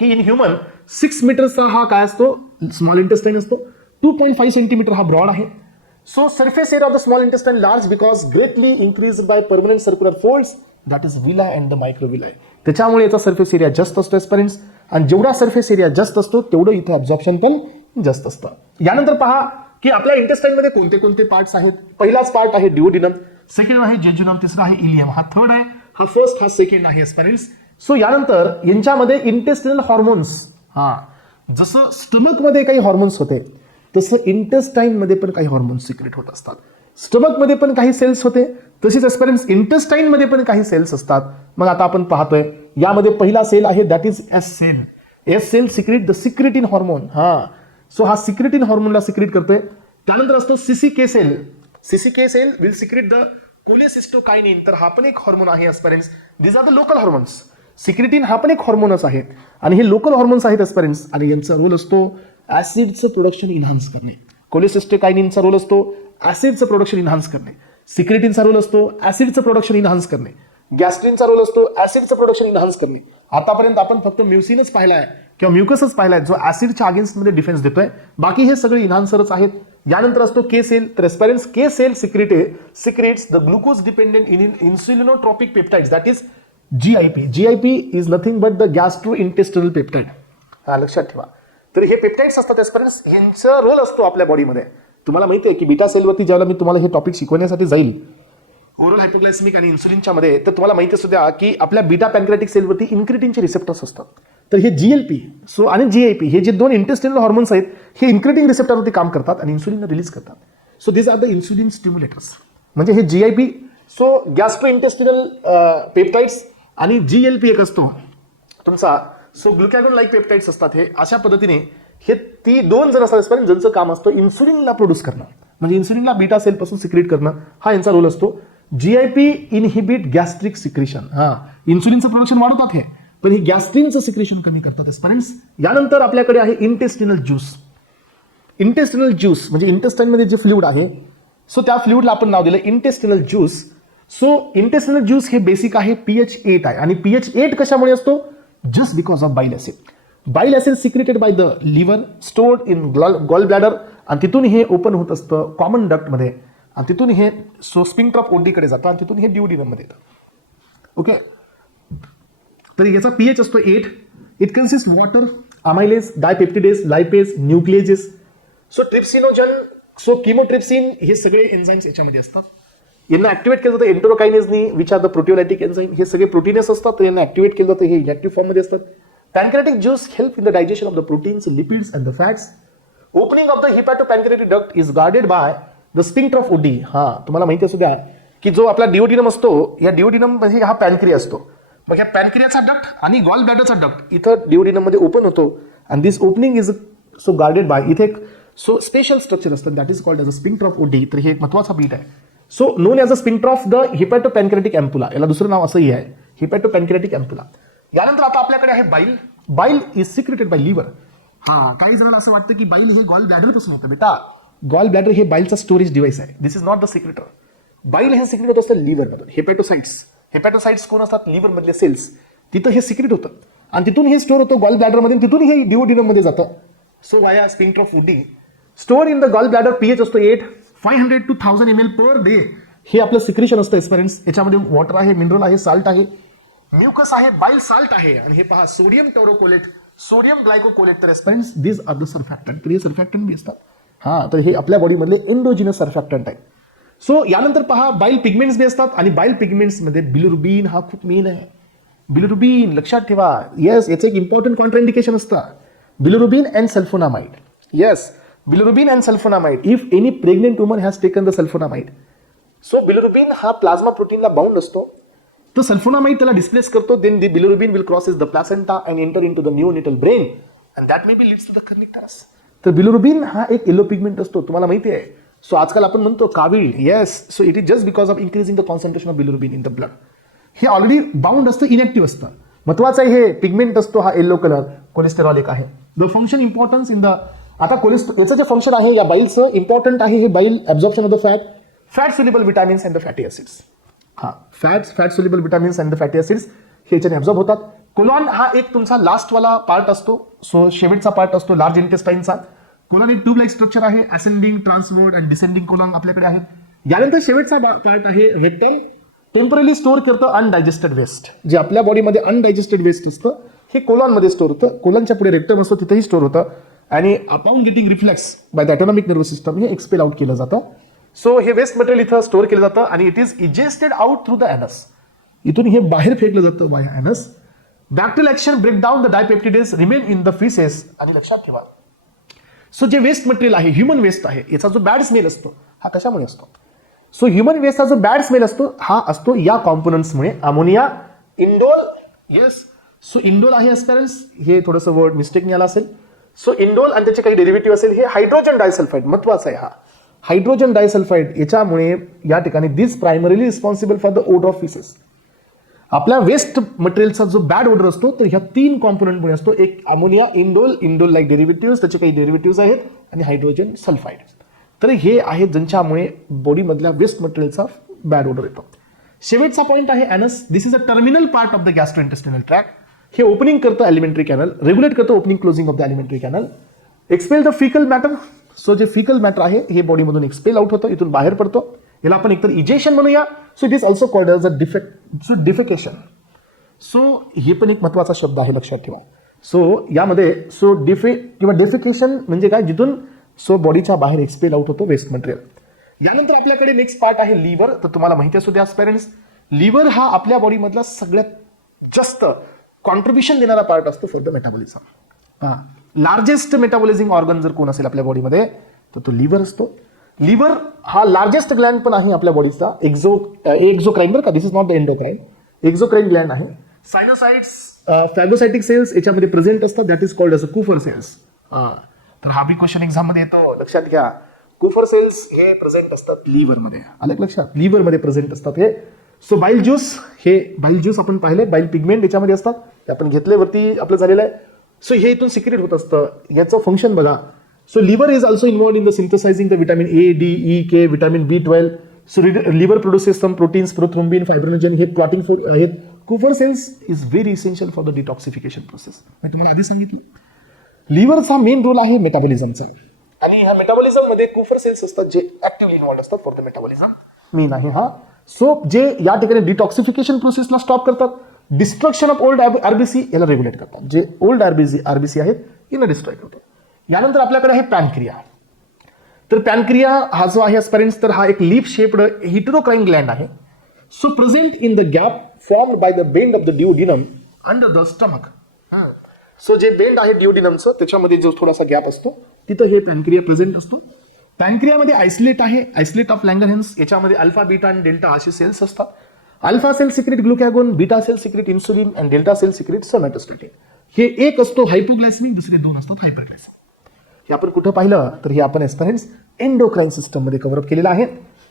की इन ह्युमन 6 मीटरचा हा काय असतो, स्मॉल इंटेस्टाईन असतो. 2.5 सेंटीमीटर हा ब्रॉड आहे. So surface area of the small intestine large because greatly increase by permanent circular folds that is villi and the microvilli. त्याच्यामुळे याचा सरफेस एरिया जास्त असतो एस्पिरंट्स. आणि जेवढा सरफेस एरिया जास्त असतो तेवढं इथं ॲब्झॉर्प्शन पण जास्त असतं. यानंतर पहा की आपल्या इंटेस्टाईनमध्ये कोणते कोणते पार्ट्स आहेत. पहिलाच पार्ट आहे ड्युओडिनम, सेकंड आहे जेजुनम, तिसरा आहे इलियम, हा थर्ड आहे, हा फर्स्ट, हा सेकंड आहे एस्पिरंट्स. सो यानंतर यांच्यामध्ये इंटेस्टिनल हॉर्मोन्स हा, जसं स्टमकमध्ये काही हॉर्मोन्स होते तसं इंटेस्टाईनमध्ये पण काही हॉर्मोन्स सिक्रेट होत असतात. स्टमकमध्ये पण काही सेल्स होते, तसेच एस्पेरेंट्स इंटेस्टाईनमध्ये पण काही सेल्स असतात. मग आता आपण पाहतोय यामध्ये पहिला सेल आहे that is S cell. S cell secrete the secretin hormone. हा, सो हा सिक्रेटिन हॉर्मोनला सिक्रेट करतोय. त्यानंतर असतो CCK cell. CCK cell will secrete the cholecystokinin. तर हा पण एक हॉर्मोन आहे aspirants. This are the local hormones. Secretin हा पण एक हॉर्मोनच आहे आणि हे लोकल हॉर्मोन्स आहेत एस्पेरेंट्स आणि यांचा रोल असतो ऍसिडचं प्रोडक्शन इन्हान्स करणे. कोलेसिस्टोकायनिनचा रोल असतो ऍसिडचं प्रोडक्शन इन्हान्स करणे. सिक्रेटिनचा रोल असतो ऍसिडचं प्रोडक्शन इन्हान्स करणे. गॅस्ट्रिनचा रोल असतो ऍसिडचं प्रोडक्शन इन्हान्स करणे. आतापर्यंत आपण फक्त म्युसिनच पाहिला आहे किंवा म्युकसच पाहिलाय जो ऍसिडच्या अगेन्स्टमध्ये डिफेन्स देतोय. बाकी हे सगळे इन्हान्सरच आहेत. यानंतर असतो के सेल. तर aspirants K cell secretes the glucose dependent insulinotropic peptides that is GIP. GIP is nothing but the gastro intestinal peptide. हा, लक्षात ठेवा. तर हे पेप्टाइड्स असतात एस्पेरेंट्स, यांचा रोल असतो आपल्या बॉडीमध्ये. तुम्हाला माहिती आहे की बीटा सेलवरती ज्यावेळेला मी तुम्हाला हे टॉपिक शिकवण्यासाठी जाईल ओरल हायपोग्लायसेमिक आणि इन्सुलिनच्या मध्ये, तर तुम्हाला माहिती असू द्या की आपल्या बीटा पॅनक्रियाटिक सेलवरती इन्क्रिटिनचे रिसेप्टर्स असतात. तर हे GLP आणि GIP हे जे दोन इंटेस्टिनल हॉर्मोन्स आहेत हे इन्क्रिटिंग रिसेप्टरवरती काम करतात आणि इन्सुलिनला रिलीज करतात. So this are the insulin stimulators. म्हणजे हे GIP so gastro intestinal peptides आणि GLP एक असतो तुमचा सो ग्लुकॅगॉन लाईक पेप्टाइड्स असतात. हे अशा पद्धतीने हे ती दोन जर असतात ज्यांचं काम असतं इन्सुलिनला प्रोड्यूस करणं, म्हणजे इन्सुलिनला बीटा सेल पासून सिक्रेट करणं, हा यांचा रोल असतो. GIP inhibit gastric secretion. हा, इन्सुलिनचं प्रोडक्शन वाढवतात हे, पण हे गॅस्ट्रिनचं सिक्रेशन कमी करतात एस्पेरेंट्स. यानंतर आपल्याकडे आहे इंटेस्टिनल ज्यूस. इंटेस्टिनल ज्यूस म्हणजे इंटेस्टाईनमध्ये जे फ्लुइड आहे सो त्या फ्लुइडला आपण नाव दिलं intestinal juice. So intestinal juice हे बेसिक आहे pH 8 आहे आणि pH 8 कशामुळे असतो? Just because of bile acid. Bile acid secreted by the liver stored in gall bladder आणि तिथून हे ओपन होत असतं कॉमन डक्टमध्ये आणि तिथून हे स्पिंक्टर ऑफ ओडीकडे जातं आणि तिथून हे ड्युओडेनममध्ये येतं. ओके, तर याचा pH असतो 8. It consist water, amylase, dipeptidase, lipase, nucleases. So trypsinogen, so chymotrypsin हे सगळे एन्झाईम्स याच्यामध्ये असतात. यांना ऍक्टिवेट केलं जातं एंटरोकायनेजनी which are the proteolytic enzyme. हे सगळे प्रोटीनस असतात तर यांना ऍक्टिवेट केलं जातं, हे इनॅक्टिव्ह फॉर्ममध्ये असतात. Pancreatic juice help in the digestion of the proteins, lipids and the fats. Opening of the hepatopancreatic duct is guarded by the sphincter of Oddi. हा, तुम्हाला माहिती असू द्या की जो आपला डिओडिनम असतो या डिओडिनम मध्ये हा पॅनक्रिया असतो. मग ह्या पॅनक्रियाचा डक्ट आणि गॉल ब्लॅडरचा डक्ट इथं डिओडिनम मध्ये ओपन होतो and this opening is so guarded by इथे एक सो स्पेशल स्ट्रक्चर असतं that is called as a sphincter of Oddi. तर हे एक महत्वाचा बीट आहे. So known as a sphincter of the hepatopancreatic ampulla. याला दुसरं नाव असंही आहे हिपॅटोपॅनक्रियाटिक एम्पुला. यानंतर आता आपल्याकडे आहे बाईल. बाईल इज सिक्रेटेड बाय लिव्हर. हा, काही जणांना असं वाटतं की बाईल हे गॉल ब्लॅडर पासून होतं. बेटा, गॉल ब्लॅडर हे बाईलचा स्टोरेज डिव्हाइस आहे. दिस इज नॉट द सिक्रेटर. बाईल हे सिक्रेट होत असतं लिव्हरमधून. हेपॅटोसाइट्स कोण असतात? लिव्हर मधले सेल्स. तिथं हे सिक्रेट होतं आणि तिथून हे स्टोर होतं गॉल ब्लॅडरमध्ये, तिथून हे डिओडिनम मध्ये जातं. So via sphincter of Oddi. Store in the gall bladder. pH असतो 8. 500 to 1000 ml पर डे हे आपलं सिक्रेशन असतं एस्पेरेंट्स. याच्यामध्ये वॉटर आहे, मिनरल आहे, साल्ट आहे, म्युकस आहे, बाईल साल्ट आहे आणि हे पहा सोडियम टोरोकोलेट, सोडियम ग्लायकोकोलेट. तर aspirants this are the surfactant. तर हे सर्फॅक्टंट बी असतात. हा, तर हे आपल्या बॉडीमधले एंडोजिनस सर्फॅक्टंट आहे. सो यानंतर पहा बाईल पिगमेंट्स बी असतात आणि बाईल पिगमेंट्समध्ये बिलिरुबिन हा खूप मेन आहे. बिलिरुबिन लक्षात ठेवा. येस, याचं एक इम्पॉर्टंट कॉन्ट्राइंडिकेशन असतं. Bilirubin and sulphonamide. Yes, bilirubin and sulphonamide. If any pregnant woman has taken the sulphonamide, so bilirubin हा प्लाझ्मा प्रोटीनला बाउंड असतो. तर सल्फोनामाइड त्याला डिस्प्लेस करतो. Then the bilirubin will crosses the placenta and enter into the neonatal brain and that may be leads to the kernicterus. तर बिलिरुबिन हा एक येलो पिगमेंट असतो, तुम्हाला माहिती आहे. सो आजकाल आपण म्हणतो कावीळ. Yes, so it is just because of increasing the concentration of bilirubin in the blood. हे ऑलरेडी बाउंड असतं, इनॅक्टिव्ह असतं. महत्वाचं आहे हे पिगमेंट असतो हा येलो कलर. कोलेस्टेरॉल एक आहे. The function importance in the आता याचं जे फंक्शन आहे या बाईलचं इम्पॉर्टंट आहे. हे bile absorption of the fat soluble vitamins and the fatty acids. हा, fat soluble vitamins and the fatty acids हे याच्याने ऍब्झॉर्ब होतात. कोलॉन हा एक तुमचा लास्टवाला पार्ट असतो. सो शेवटचा पार्ट असतो लार्ज इंटेस्टाईनचा. कोलॉन एक ट्यूब लाईक स्ट्रक्चर आहे. Ascending, transverse and descending colon आपल्याकडे आहेत. यानंतर शेवटचा पार्ट आहे रेक्टम. टेम्परली स्टोअर करतं अनडायजेस्टेड वेस्ट. जे आपल्या बॉडीमध्ये अनडायजेस्टेड वेस्ट असतं हे कोलॉनमध्ये स्टोअर होतं. कोलॉनच्या पुढे रेक्टम असतं, तिथेही स्टोअर होतं आणि upon getting reflex by the autonomic nervous system हे एक्सपेल आउट केलं जातं. सो हे वेस्ट मटेरियल इथं स्टोअर केलं जातं आणि it is egested out through the anus. इथून हे बाहेर फेकलं जातं by anus. Bacterial action break down the dipeptidase remain in the faeces. आणि लक्षात ठेवा, सो जे वेस्ट मटेरियल आहे, ह्युमन वेस्ट आहे, याचा जो बॅड स्मेल असतो हा कशामुळे असतो? सो ह्युमन वेस्टचा जो बॅड स्मेल असतो हा असतो या कॉम्पोनंट्समुळे. Ammonia, indole, yes. So indole आहे एस्पेरन्स, हे थोडंसं वर्ड मिस्टेकने आला असेल. सो इंडोल आणि त्याचे काही डेरिव्हेटिव्ह असेल, हे हायड्रोजन डायसल्फाइड, महत्वाचा आहे हा हायड्रोजन डायसल्फाइड. याच्यामुळे या ठिकाणी this primarily responsible for the odour of faeces. आपल्या वेस्ट मटेरियलचा जो बॅड ऑर्डर असतो तर ह्या 3 कॉम्पोनंटमुळे असतो. एक अमोनिया, इंडोल लाईक डेरिव्हेटिव्ह, त्याचे काही डेरिव्हेटिव्ह आहेत, आणि हायड्रोजन सल्फाइड. तर हे आहेत ज्यांच्यामुळे बॉडीमधल्या वेस्ट मटेरियलचा बॅड ऑर्डर येतो. शेवटचा पॉईंट आहे anus. This is a terminal part of the gastrointestinal tract. हे ओपनिंग करतं एलिमेंटरी कॅनल, रेग्युलेट करतं opening closing of the alimentary canal. Expel the faecal matter. So जे फिकल मॅटर आहे हे बॉडीमधून एक्सपेल आउट होतं, इथून बाहेर पडतो. याला आपण एकतर इजेक्शन म्हणूया. So it is also called as a defecation. So हे पण एक महत्वाचा शब्द आहे, लक्षात ठेवा. सो यामध्ये किंवा डेफिकेशन म्हणजे काय, जिथून बॉडीच्या बाहेर एक्सपेल आउट होतो वेस्ट मटेरियल. यानंतर आपल्याकडे नेक्स्ट पार्ट आहे लिव्हर. तर तुम्हाला माहिती असू द्या पेरेंट्स, लिव्हर हा आपल्या बॉडीमधला सगळ्यात जास्त कॉन्ट्रीब्युशन देणारा पार्ट असतो for the metabolism. Largest metabolising organ जर कोण असेल आपल्या बॉडीमध्ये तर तो लिव्हर असतो. लिव्हर हा लार्जेस्ट ग्लँड पण आहे आपल्या बॉडीचा. एक्झोक्राईन बरं का, this is not the endocrine, exocrine gland आहे. सायनोसाइट्स, फॅगोसायटिक सेल्स याच्यामध्ये प्रेझेंट असतात, that is called as a Kupffer cells. तर हा बी क्वेश्चन एक्झाम मध्ये येतो, लक्षात घ्या. कुफर सेल्स हे प्रेझेंट असतात लिव्हरमध्ये. आलं लक्षात, लिव्हरमध्ये प्रेझेंट असतात हे. सो बाईल ज्यूस, हे बाईल ज्यूस आपण पाहिले, बाईल पिगमेंट याच्यामध्ये असतात, ते आपण घेतल्यावरती आपलं झालेलं आहे. सो हे इथून सिक्रेट होत असतं. याचं फंक्शन बघा. So liver is also involved in the synthesising the vitamin A, D, E, K, vitamin B12. So liver produces some proteins, prothrombin, fibrinogen, हे क्लॉटिंग फूड आहेत. Kupffer cells is very essential for the detoxification process. मी तुम्हाला आधी सांगितलं लिव्हरचा मेन रोल आहे मेटाबॉलिझमचा, आणि ह्या मेटाबॉलिझम मध्ये कुफर सेल्स असतात जे ऍक्टिव्हली इन्वॉल्ड असतात फॉर द मेटाबॉलिझम. मेन आहे हा. सो जे या ठिकाणी डिटॉक्सिफिकेशन प्रोसेसला स्टॉप करतात, डिस्ट्रक्शन ऑफ ओल्ड आरबीसी याला रेग्युलेट करतात. जे ओल्ड आरबीसी आहेत यांना डिस्ट्रॉय करतात. यानंतर आपल्याकडे आहे पॅनक्रिया. तर पॅनक्रिया हा जो आहे एस्पेरेंट्स, तर हा एक लीफ शेप्ड हिटेरोक्राइन ग्लँड आहे. So present in the gap formed by the bend of the duodenum under the stomach. So जे बेंड आहे ड्युओडिनमचं त्याच्यामध्ये जो थोडासा गॅप असतो तिथं हे पॅनक्रिया प्रेझेंट असतो. पॅनक्रियामध्ये आयसलेट आहे, आयसलेट ऑफ लँगरहॅन्स. याच्यामध्ये अल्फा, बीटा आणि डेल्टा असे सेल्स असतात. Alpha cell secrete glucagon, beta cell secrete insulin आणि डेल्टा सेल सिक्रेट सोमॅटोस्टॅटिन. हे एक असतो हायपोग्लायसेमिक, दुसरे 2 असतात हायपरग्लायसेमिक. हे आपण कुठं पाहिलं तर हे आपण एस्पेरेंट्स एंडोक्राइन सिस्टम मध्ये कव्हर अप केलेलं आहे.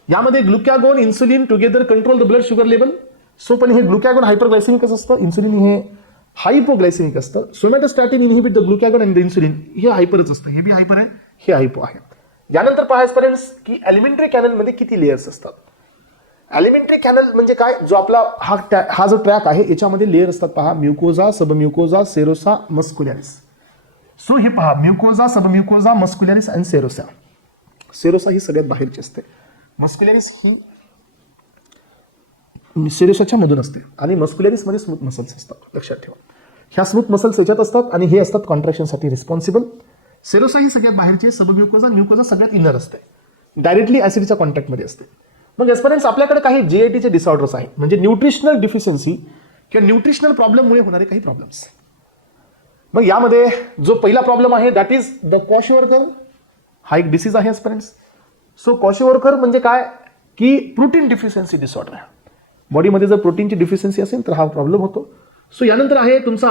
यामध्ये glucagon, insulin together control the blood sugar level. So पण हे ग्लुकॅगोन हायपरग्लायसेमिकच असतं, इन्सुलिन हे हायपोग्लायसेमिक असतं. Somatostatin inhibit the glucagon and the insulin, हे हायपरच असतं. हे बी हायपर आहे, हे हायपो आहे. यानंतर पहा एस्पेरेंट्स की एलिमेंटरी कॅनल मध्ये किती लेयर्स असतात. एलिमेंटरी कॅनल म्हणजे काय, जो आपला हा जो ट्रॅक आहे याच्यामध्ये लेयर असतात. पहा, म्युकोजा, सबम्युकोजा, सेरोसा, मस्क्युलॅरिस. सो हे पहा, म्युकोजा, सबम्युकोजा, मस्क्युलॅरिस आणि सेरोसा. सेरोसा ही सगळ्यात बाहेरची असते, मस्क्युलॅरिस ही सेरोसाच्या मधून असते, आणि मस्क्युलॅरिस मध्ये स्मूथ मसल्स असतात. लक्षात ठेवा, ह्या स्मूथ मसल्स याच्यात असतात आणि हे असतात कॉन्ट्रॅक्शनसाठी रिस्पॉन्सिबल. सेरोसा ही सगळ्यात बाहेरची, सबम्युकोजा, म्युकोजा सगळ्यात इनर असते, डायरेक्टली ऍसिडच्या कॉन्टॅक्टमध्ये असते. मग एस्पेरेंट्स आपल्याकडे काही जीआयटीचे डिसऑर्डर्स आहेत, म्हणजे न्यूट्रिशनल डिफिशियन्सी किंवा न्यूट्रिशनल प्रॉब्लेममुळे होणारे काही प्रॉब्लेम्स. मग यामध्ये जो पहिला प्रॉब्लेम आहे दॅट इज द क्वॉशवर्कर. हा एक डिसीज आहे एस्पेरेंट्स. सो क्वॉशवर्कर म्हणजे काय की प्रोटीन डिफिशियन्सी डिसऑर्डर आहे. बॉडीमध्ये जर प्रोटीनची डिफिशियन्सी असेल तर हा प्रॉब्लेम होतो. सो यानंतर आहे तुमचा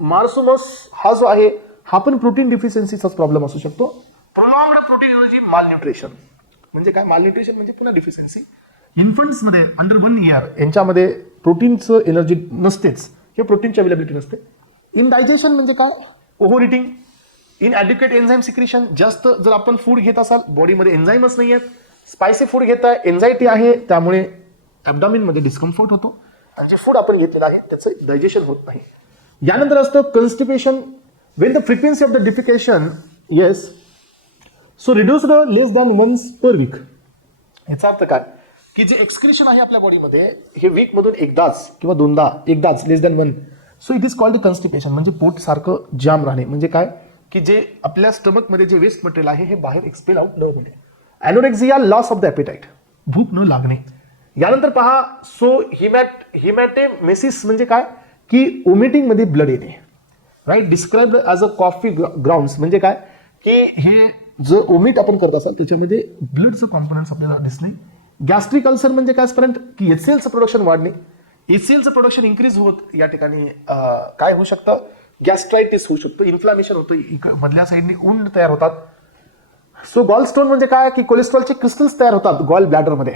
मार्सोमस. हा जो आहे हा पण प्रोटीन डिफिशियन्सीचाच प्रॉब्लेम असू शकतो. प्रोलॉंग्ड प्रोटीन एनर्जी माल न्यूट्रिशन म्हणजे काय, माल न्यूट्रिशन म्हणजे पुन्हा डिफिशियन्सी. इन्फंट्समध्ये अंडर 1 इयर यांच्यामध्ये प्रोटीनचं एनर्जी नसतेच, हे प्रोटीनची अवेलेबिलिटी नसते. इनडायजेशन म्हणजे काय, over eating. Inadequate enzyme secretion, जास्त जर आपण फूड घेत असाल बॉडीमध्ये एन्झाईमच नाही आहेत, स्पायसी फूड घेताय, एन्झायटी आहे, त्यामुळे ॲब्डॉमिनमध्ये डिस्कम्फर्ट होतो, आणि जे फूड आपण घेतलेलं आहे त्याचं डायजेशन होत नाही. यानंतर असतं constipation. When the frequency of the defecation yes so reduced less than once per week. याचा अर्थ काय की जे एक्सक्रिशन आहे आपल्या बॉडीमध्ये हे वीक मधून एकदाच किंवा दोनदा, एकदाच, less than 1. So it is called constipation, म्हणजे पोट सारखं जाम राहणे. म्हणजे काय की जे आपल्या स्टमकमध्ये जे वेस्ट मटेरियल आहे हे बाहेर एक्सपेल आउट न होणे. ॲनोरेक्झिया, लॉस ऑफ द ॲपेटाईट, भूक न लागणे. यानंतर पहा, सो हिमॅटेमेसिस म्हणजे काय की ओमिटिंग मध्ये ब्लड येणे, right. Describe as a coffee grounds म्हणजे काय की हे जो ओमिट आपण करत असाल त्याच्यामध्ये ब्लडचं कॉम्पोनंट्स आपल्याला दिसणे. गॅस्ट्रिक अल्सर म्हणजे काय स्पर्यंत की एचसीएलचं प्रोडक्शन वाढणे, एचसीएलचं प्रोडक्शन इन्क्रीज होत या ठिकाणी काय होऊ शकतं, गॅस्ट्रायटिस होऊ शकतो, इन्फ्लामेशन होतं, मधल्या साईडने उंड तयार होतात. सो गॉल स्टोन म्हणजे काय की कोलेस्ट्रॉलचे क्रिस्टल्स तयार होतात गॉल ब्लॅडरमध्ये.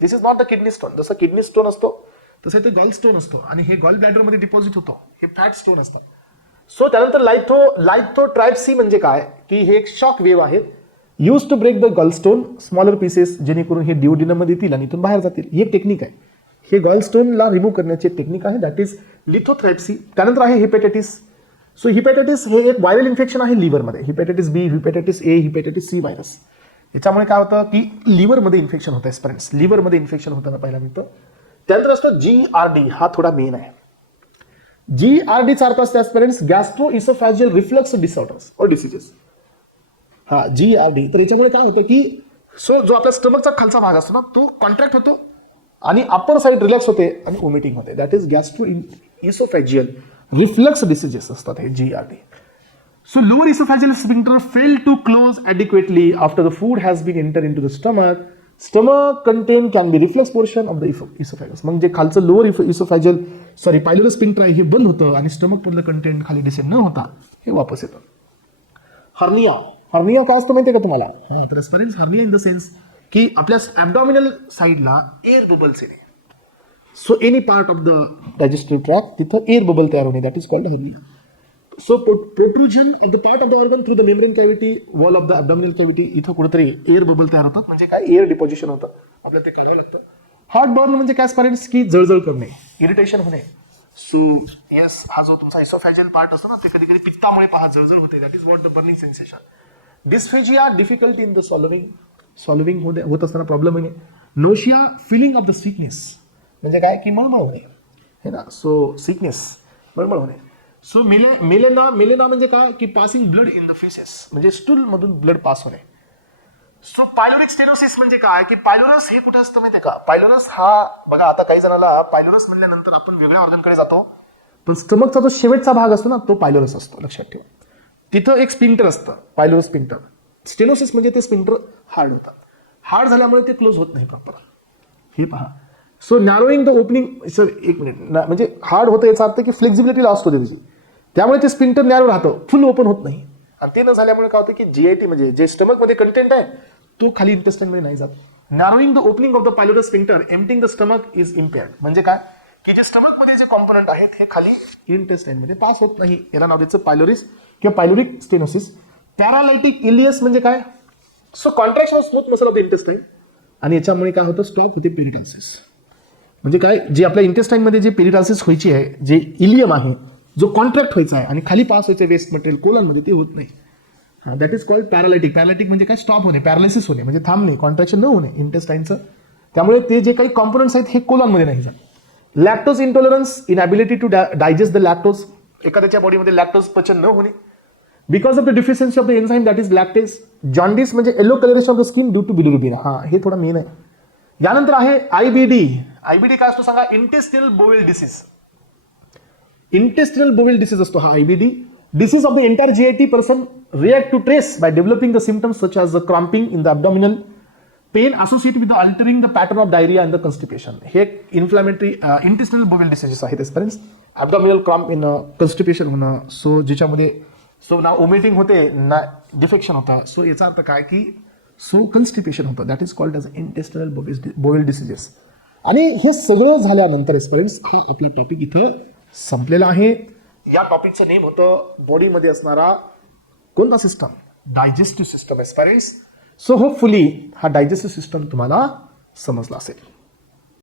This is not the kidney stone. जसं किडनी स्टोन असतो तसं ते गॉल स्टोन असतो आणि हे गॉल ब्लॅडरमध्ये डिपॉझिट होतो, हे फॅट स्टोन असतं. सो त्यानंतर लायथोट्रायप्सी म्हणजे काय की हे एक शॉक वेव्ह आहेत use to break the gallstone smaller pieces, जेणेकरून हे डिओडिनममध्ये येतील आणि इथून बाहेर जातील. ही एक टेक्निक आहे. हे गॉलस्टोनला रिमूव्ह करण्याची एक टेक्निक आहे, दॅट इज लिथोथ्रॅप्सी. त्यानंतर आहे हिपॅटायटिस. सो हिपॅटायटिस हे एक व्हायरल इन्फेक्शन आहे लिव्हरमध्ये. हिपॅटायटिस बी, हिपॅटायटिस ए, हिपॅटायटिस सी व्हायरस. याच्यामुळे काय होतं की लिव्हरमध्ये इन्फेक्शन होतं. स्पर्यंट्स लिव्हरमध्ये इन्फेक्शन होताना पहिला मिळतं. त्यानंतर असतं GERD. हा थोडा मेन आहे. GERDचा अर्थ असते स्पर्यंट्स गॅस्ट्रो इसोफॅजियल रिफ्लक्स डिसऑर्डर्स और डिसीजेस. हा GERD. तर याच्यामुळे काय होतं की जो आपला स्टमकचा खालचा भाग असतो ना तो कॉन्ट्रॅक्ट होतो आणि अप्पर साइड रिलॅक्स होते आणि वॉमिटिंग होते. That is gastro oesophageal reflux diseases असतात हे GERD. So lower oesophageal sphincter fail to close adequately after the food has been enter in to the stomach. Stomach contain can be reflex portion of the oesophagus. म्हणजे खालचं लोअर इसोफॅजियल पायलोरस स्फिंक्टर आहे हे बंद होतं आणि स्टमक मधलं कंटेंट खाली डिसेंड न होता हे वापस येतं. हर्निया. हर्निया काय असतं माहितीये का तुम्हाला? हा तर aspirants hernia in the sense की आपल्या ॲब्डॉमिनल साईडला एअर बबल्स येणे. So any part of the digestive track तिथं एअर बबल तयार होणे, that is called hernia. So protrusion of the part of the organ through the membrane cavity wall of the abdominal cavity. इथं कुठेतरी एअर बबल तयार होतात, म्हणजे काय एअर डिपॉझिशन होतं, आपल्याला ते काढावं लागतं. हार्ट बर्न म्हणजे काय स्पर्यंट्स की जळजळ करणे, इरिटेशन होणे. सो येस, हा जो तुमचा इसोफॅजियल पार्ट असतो ना ते कधी कधी पित्तामुळे पहा जळजळ होते, that is what the burning sensation. Dysphagia, difficulty in the swallowing होत असताना प्रॉब्लेम आहे. Nausea, feeling of the sickness म्हणजे काय की मळमळ होणे है ना. सो सिकनेस, मळमळ होणे. सो मेलेना म्हणजे काय की passing blood in the faces म्हणजे स्टूल मधून ब्लड पास होणे. सो पायलोरिक स्टेनोसिस म्हणजे काय की पायलोरस हे कुठे असतं माहितीये का? पायलोरस हा बघा आता काही जणाला पायलोरस म्हणल्यानंतर आपण वेगळ्या ऑर्गनकडे जातो, पण स्टमकचा जो शेवटचा भाग असतो ना तो पायलोरस असतो, लक्षात ठेवा. तिथं एक स्पिंक्टर असतं, पायलोरस स्पिंक्टर. स्टेनोसिस म्हणजे ते स्पिंक्टर हार्ड होतात, हार्ड झाल्यामुळे ते क्लोज होत नाही प्रॉपर. हे पहा. So narrowing the opening. Sir एक मिनिट, म्हणजे हार्ड होतं याचा अर्थ की फ्लेक्झिबिलिटी लॉस होते त्याची, त्यामुळे ते स्पिंक्टर नॅरो राहतं, फुल ओपन होत नाही. आणि ते न झाल्यामुळे काय होतं की GIT म्हणजे जे स्टमक मध्ये कंटेंट आहे तो खाली इंटेस्टाइन मध्ये नाही जात. Narrowing the opening of the pylorus sphincter emptying the stomach is impaired म्हणजे काय की जे स्टमक मध्ये जे कॉम्पोनंट आहेत हे खाली इंटेस्टाइन मध्ये पास होत नाही. याला नाव द्यायचं पायलोरिस किंवा पायलोरिक स्टेनोसिस. पॅरालायटिक इलियस म्हणजे काय? So contraction of smooth muscle of the intestine आणि याच्यामुळे काय होतं स्टॉप होते पेरिटाल्सिस. म्हणजे काय जे आपल्या इंटेस्टाइन मध्ये जे पेरिटाल्सिस व्हायची आहे, जे इलियम आहे जो कॉन्ट्रॅक्ट व्हायचा आहे आणि खाली पास व्हायचं वेस्ट मटेरियल कोलनमध्ये ते होत नाही. हा दॅट इज कॉल्ड पॅरालायटिक. पॅरालायटिक म्हणजे काय स्टॉप होणे, पॅरालिसिस होणे म्हणजे थांबणे, कॉन्ट्रॅक्शन न होणे इंटेस्टाइनचं. त्यामुळे ते जे काही कॉम्पोनंट्स आहेत हे कोलनमध्ये नाही जात. Lactose intolerance, inability to digest the lactose. एखाद्याच्या बॉडीमध्ये लॅक्टोज पचन न होणे because of the deficiency of the enzyme that is lactase. Jaundice म्हणजे yellow colouration of the skin due to bilirubin. हा हे थोडा मेन आहे. यानंतर आहे IBD. IBD काय असतो सांगा? Intestinal bowel disease. Intestinal bowel disease असतो हा IBD. Disease of the entire GIT person react to trace by developing the symptoms such as the cramping in the abdominal, pain associated with the altering the pattern of diarrhea and the constipation. हे inflammatory intestinal bowel diseases आहेत स्पर्यंट्स. abdominal cramp in constipation होणं, सो ज्याच्यामध्ये सो ना ओमिटिंग होते ना डिफेक्शन होतं. सो याचा अर्थ काय की सो कन्स्टिपेशन होतं, that is called as intestinal bowel diseases. आणि हे सगळं झाल्यानंतर स्पर्यंट्स हा आपला टॉपिक इथं संपलेला आहे. या टॉपिकचं नेम होतं बॉडीमध्ये असणारा कोणता system? Digestive system aspirants. So hopefully हा डायजेस्टिव्ह सिस्टम तुम्हाला समजला असेल.